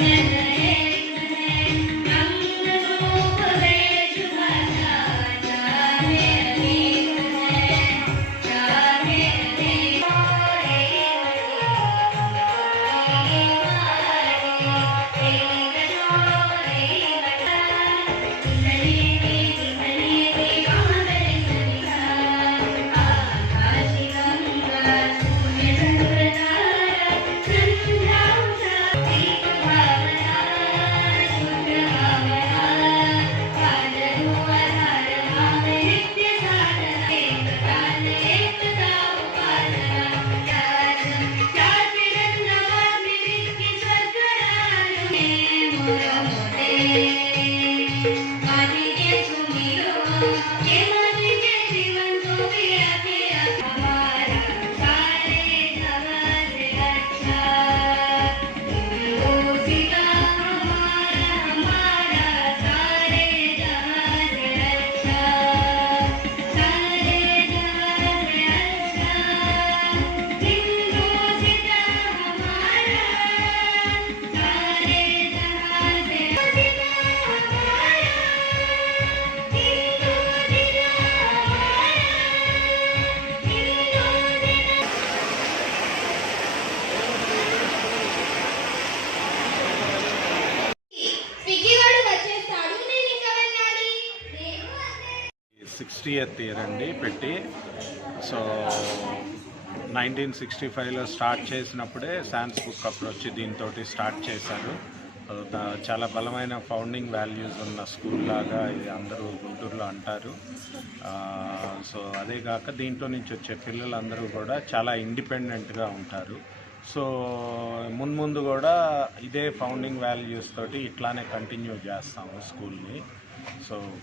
Thank you. Sixtieth year అండి పెట్టి. So nineteen sixty ఫైవ్లో స్టార్ట్ చేసినప్పుడే సైన్స్ బుక్ అప్రోచ్ దీంతో స్టార్ట్ చేశారు. చాలా బలమైన ఫౌండింగ్ వాల్యూస్ ఉన్న స్కూల్ లాగా ఇది అందరూ గుంటూరులో అంటారు. సో అదే కాక దీంట్లో నుంచి వచ్చే పిల్లలందరూ కూడా చాలా ఇండిపెండెంట్గా ఉంటారు. సో మున్ముందు కూడా ఇదే ఫౌండింగ్ వాల్యూస్ తోటి ఇట్లానే కంటిన్యూ చేస్తాము స్కూల్ని. సో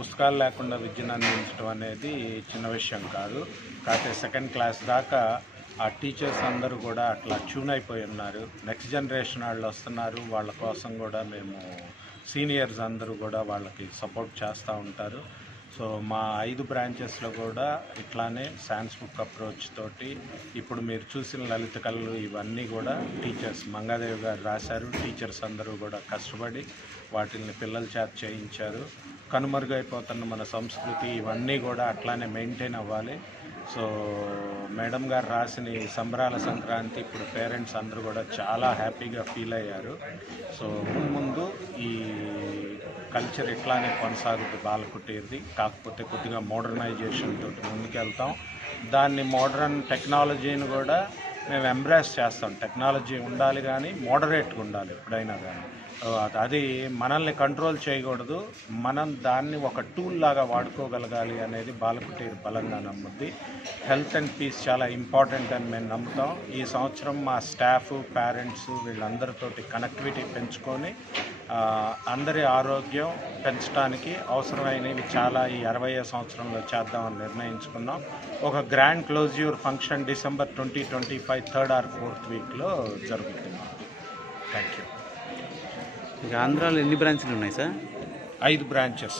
పుస్తకాలు లేకుండా విద్యను అందించడం అనేది చిన్న విషయం కాదు. కాకపోతే సెకండ్ క్లాస్ దాకా ఆ టీచర్స్ అందరూ కూడా అట్లా ట్యూన్ అయిపోయి ఉన్నారు. నెక్స్ట్ జనరేషన్ వాళ్ళు వస్తున్నారు. వాళ్ళ కోసం కూడా మేము సీనియర్స్ అందరూ కూడా వాళ్ళకి సపోర్ట్ చేస్తూ ఉంటారు. సో మా ఐదు బ్రాంచెస్లో కూడా ఇట్లానే సైన్స్ బుక్ అప్రోచ్ తోటి ఇప్పుడు మీరు చూసిన లలిత కళలు ఇవన్నీ కూడా టీచర్స్ మంగాదేవి గారు రాశారు. టీచర్స్ అందరూ కూడా కష్టపడి వాటిని పిల్లల చేత చేయించారు. కనుమరుగైపోతున్న మన సంస్కృతి ఇవన్నీ కూడా అట్లానే మెయింటైన్ అవ్వాలి. సో మేడం గారు రాసిన ఈ సంబరాల సంక్రాంతి ఇప్పుడు పేరెంట్స్ అందరూ కూడా చాలా హ్యాపీగా ఫీల్ అయ్యారు. సో ముందు ఈ కల్చర్ ఇట్లానే కొనసాగుతుంది బాలకుటీరిది కాకపోతే కొద్దిగా మోడర్నైజేషన్ తోటి ముందుకెళ్తాం. దాన్ని మోడర్న్ టెక్నాలజీని కూడా మేము ఎంబ్రాస్ చేస్తాం. టెక్నాలజీ ఉండాలి కానీ మోడరేట్గా ఉండాలి ఎప్పుడైనా కానీ. అది మనల్ని కంట్రోల్ చేయకూడదు. మనం దాన్ని ఒక టూల్ లాగా వాడుకోగలగాలి అనేది బాలకుటీరు బలంగా నమ్ముద్ది. హెల్త్ అండ్ పీస్ చాలా ఇంపార్టెంట్ అని మేము నమ్ముతాం. ఈ సంవత్సరం మా స్టాఫ్ పేరెంట్స్ వీళ్ళందరితోటి కనెక్టివిటీ పెంచుకొని అందరి ఆరోగ్యం పెంచడానికి అవసరమైనవి చాలా ఈ అరవై సంవత్సరంలో చేద్దామని నిర్ణయించుకున్నాం. ఒక grand closure function December twenty twenty five third or fourth వీక్లో జరుగుతుంది. Thank you. ఇక ఆంధ్రాలో ఎన్ని బ్రాంచ్లు ఉన్నాయి సార్? ఐదు బ్రాంచెస్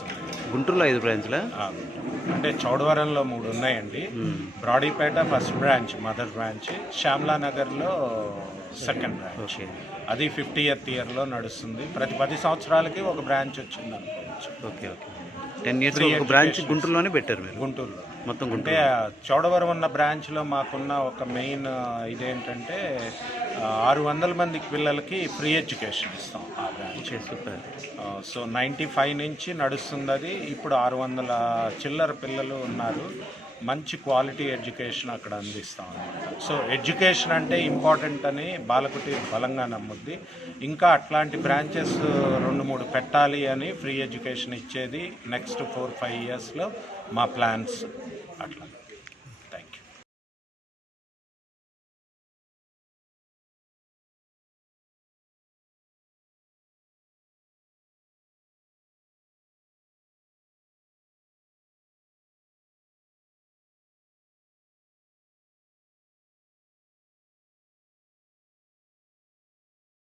గుంటూరులో ఐదు బ్రాంచ్లా? అంటే చౌడవరంలో మూడు ఉన్నాయండి. Brodipet first branch mother branch. Shyamala నగర్లో సెకండ్ బ్రాంచ్ అది ఫిఫ్టీ ఇయర్త్ ఇయర్లో నడుస్తుంది. ప్రతి పది సంవత్సరాలకి ఒక బ్రాంచ్ వచ్చింది అనుకోవచ్చు. Okay okay. టెన్ ఇయర్స్ ఒక బ్రాంచ్. గుంటూరులోనే పెట్టారు మీరు? గుంటూరులో. మొత్తం అంటే చౌడవరం ఉన్న బ్రాంచ్లో మాకున్న ఒక మెయిన్ ఇదేంటంటే ఆరు వందల మంది పిల్లలకి ఫ్రీ ఎడ్యుకేషన్ ఇస్తాం. ఆ బ్రాంచ్ సో నైంటీ ఫైవ్ నుంచి నడుస్తుంది అది ఇప్పుడు ఆరు వందల చిల్లర పిల్లలు ఉన్నారు. మంచి క్వాలిటీ ఎడ్యుకేషన్ అక్కడ అందిస్తాం అనమాట సో ఎడ్యుకేషన్ అంటే ఇంపార్టెంట్ అని బాలకుటి బలంగా నమ్ముద్ది. ఇంకా అట్లాంటి బ్రాంచెస్ రెండు మూడు పెట్టాలి అని ఫ్రీ ఎడ్యుకేషన్ ఇచ్చేది నెక్స్ట్ ఫోర్ ఫైవ్ ఇయర్స్లో మా ప్లాన్స్ అట్లా.